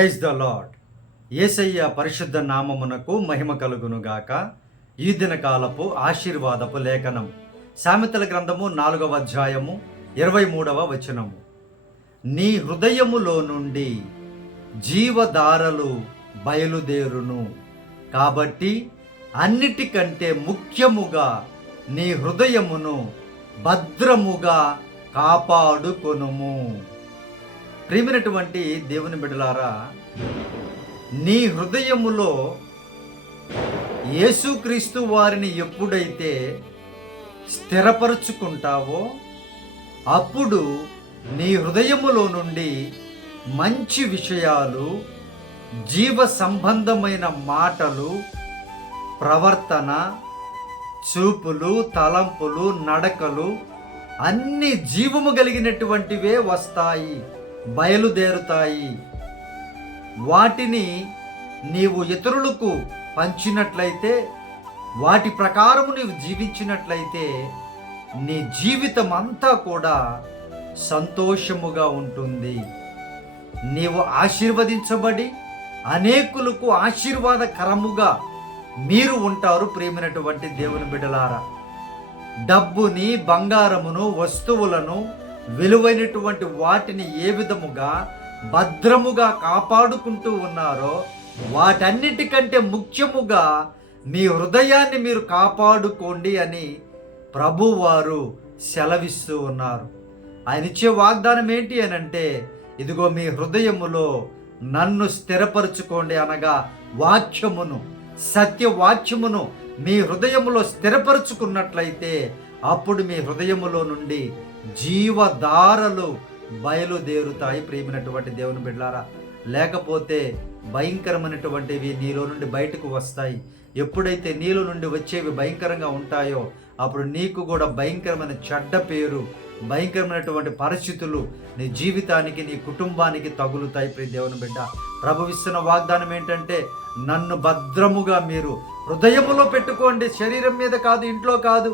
Praise the lord ఏసయ్య పరిశుద్ధ నామమునకు మహిమ కలుగునుగాక. ఈ దినకాలపు ఆశీర్వాదపు లేఖనం. సామెతల గ్రంథము నాలుగవ అధ్యాయము ఇరవై మూడవ వచనము. నీ హృదయములో నుండి జీవధారలు బయలుదేరును. కాబట్టి అన్నిటికంటే ముఖ్యముగా నీ హృదయమును భద్రముగా కాపాడుకొనుము. ప్రియమైనటువంటి దేవుని బిడ్డలారా నీ హృదయములో యేసుక్రీస్తు వారిని ఎప్పుడైతే స్థిరపరుచుకుంటావో అప్పుడు నీ హృదయములో నుండి మంచి విషయాలు జీవ సంబంధమైన మాటలు ప్రవర్తన చూపులు తలంపులు నడకలు అన్ని జీవము కలిగినటువంటివే వస్తాయి. బయలుదేరుతాయి. వాటిని నీవు ఇతరులకు పంచినట్లయితే వాటి ప్రకారము నీవు జీవించినట్లయితే నీ జీవితం అంతా కూడా సంతోషముగా ఉంటుంది. నీవు ఆశీర్వదించబడి అనేకులకు ఆశీర్వాదకరముగా మీరు ఉంటారు ప్రేమినటువంటి దేవుని బిడ్డలారా. డబ్బుని బంగారమును వస్తువులను విలువైనటువంటి వాటిని ఏ విధముగా భద్రముగా కాపాడుకుంటూ ఉన్నారో వాటన్నిటికంటే ముఖ్యముగా మీ హృదయాన్ని మీరు కాపాడుకోండి అని ప్రభువారు సెలవిస్తూ ఉన్నారు. ఆయన ఇచ్చే వాగ్దానం ఏంటి అని అంటే ఇదిగో మీ హృదయములో నన్ను స్థిరపరచుకోండి అనగా వాక్యమును సత్యవాక్యమును మీ హృదయములో స్థిరపరుచుకున్నట్లయితే అప్పుడు మీ హృదయములో నుండి జీవధారలు బయలుదేరుతాయి ప్రేమినటువంటి దేవుని బిడ్డారా లేకపోతే భయంకరమైనటువంటివి నీలో నుండి బయటకు వస్తాయి. ఎప్పుడైతే నీలో నుండి వచ్చేవి భయంకరంగా ఉంటాయో అప్పుడు నీకు కూడా భయంకరమైన చెడ్డ పేరు భయంకరమైనటువంటి పరిస్థితులు నీ జీవితానికి నీ కుటుంబానికి తగులుతాయి ప్రియ దేవుని బిడ్డ. ప్రభు ఇస్తున్న వాగ్దానం ఏంటంటే నన్ను భద్రముగా మీరు హృదయములో పెట్టుకోండి శరీరం మీద కాదు ఇంట్లో కాదు.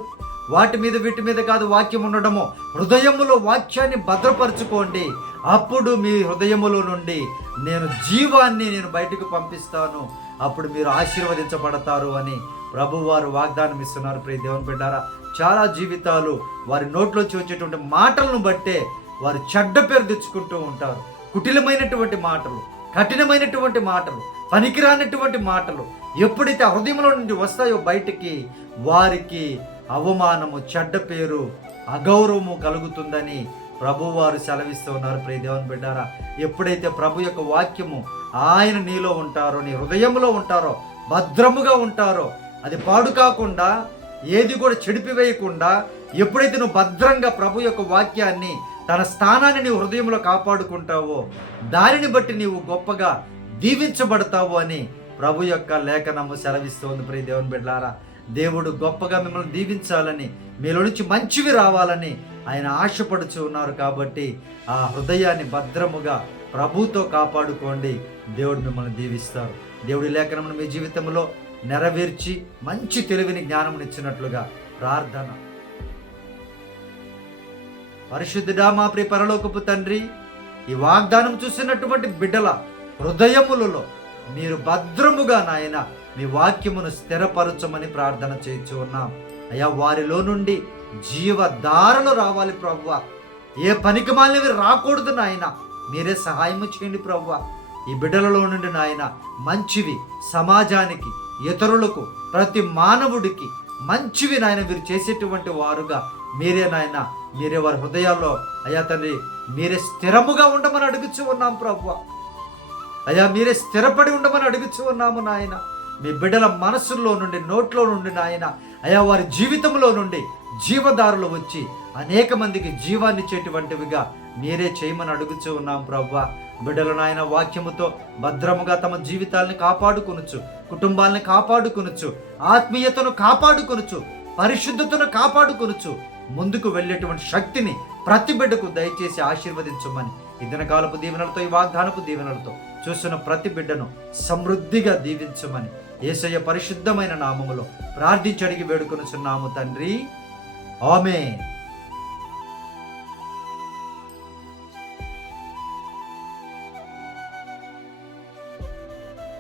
వాటి మీద వీటి మీద కాదు వాక్యం ఉండడము. హృదయములో వాక్యాన్ని భద్రపరచుకోండి. అప్పుడు మీ హృదయములో నుండి నేను జీవాన్ని నేను బయటకు పంపిస్తాను. అప్పుడు మీరు ఆశీర్వదించబడతారు అని ప్రభువారు వాగ్దానం ఇస్తున్నారు. ప్రియ దేవుని బిడ్డారా చాలా జీవితాలు వారి నోట్లోంచి వచ్చేటువంటి మాటలను బట్టే వారు చెడ్డ పేరు తెచ్చుకుంటూ ఉంటారు. కుటిలమైనటువంటి మాటలు కఠినమైనటువంటి మాటలు పనికిరానటువంటి మాటలు ఎప్పుడైతే ఆ హృదయంలో నుండి వస్తాయో బయటికి వారికి అవమానము చెడ్డ పేరు అగౌరవము కలుగుతుందని ప్రభువారు సెలవిస్తూ ఉన్నారు. ప్రియ దేవుని బిడ్డారా ఎప్పుడైతే ప్రభు యొక్క వాక్యము ఆయన నీలో ఉంటారో నీ హృదయంలో ఉంటారో భద్రముగా ఉంటారో అది పాడు కాకుండా ఏది కూడా చెడిపివేయకుండా ఎప్పుడైతే నువ్వు భద్రంగా ప్రభు యొక్క వాక్యాన్ని తన స్థానాన్ని నీ హృదయంలో కాపాడుకుంటావో దానిని బట్టి నీవు గొప్పగా దీవించబడతావు అని ప్రభు యొక్క లేఖనము సెలవిస్తోంది ప్రియ దేవుని బిడ్డారా దేవుడు గొప్పగా మిమ్మల్ని దీవించాలని మీలో నుంచి మంచివి రావాలని ఆయన ఆశపడుచు ఉన్నారు కాబట్టి ఆ హృదయాన్ని భద్రముగా ప్రభుతో కాపాడుకోండి. దేవుడు మిమ్మల్ని దీవిస్తారు. దేవుడి లేఖనమును మీ జీవితంలో నెరవేర్చి మంచి తెలివిని జ్ఞానమునిచ్చినట్లుగా ప్రార్థన. పరిశుద్ధుడా మా ప్రియ పరలోకపు తండ్రి ఈ వాగ్దానం చూసినటువంటి బిడ్డల హృదయములలో మీరు భద్రముగా నాయన మీ వాక్యమును స్థిరపరచమని ప్రార్థన చేయించు ఉన్నాం అయ్యా వారిలో నుండి జీవధారలు రావాలి ప్రవ్వ ఏ పనికి మాలినవి రాకూడదు నాయన. మీరే సహాయం చేయండి ప్రవ్వ ఈ బిడ్డలలో నుండి నాయన మంచివి సమాజానికి ఇతరులకు ప్రతి మానవుడికి మంచివి నాయన మీరు చేసేటువంటి వారుగా. మీరే నాయన మీరే వారి హృదయాల్లో అయ్యా తండ్రి మీరే స్థిరముగా ఉండమని అడుగుచు ఉన్నాం ప్రభు అయ్యా మీరే స్థిరపడి ఉండమని అడుగుచు ఉన్నాము నాయన. మీ బిడ్డల మనసుల్లో నుండి నోట్లో నుండి నాయన అయా వారి జీవితంలో నుండి జీవదారులు వచ్చి అనేక మందికి జీవాన్ని ఇచ్చేటువంటివిగా మీరే చేయమని అడుగుచూ ఉన్నాం ప్రవ్వా. బిడ్డలు నాయన వాక్యముతో భద్రముగా తమ జీవితాలను కాపాడుకొనొచ్చు కుటుంబాలను కాపాడుకొనొచ్చు ఆత్మీయతను కాపాడుకొనొచ్చు పరిశుద్ధతను కాపాడుకొనొచ్చు ముందుకు వెళ్ళేటువంటి శక్తిని ప్రతి బిడ్డకు దయచేసి ఆశీర్వదించమని ఇదనకాలపు దీవెనలతో ఈ వాగ్దానపు దీవెనలతో చూస్తున్న ప్రతి బిడ్డను సమృద్ధిగా దీవించమని యేసయ్య పరిశుద్ధమైన నామములో ప్రార్థించడిగి వేడుకొనుచున్నాము తండ్రి. ఆమె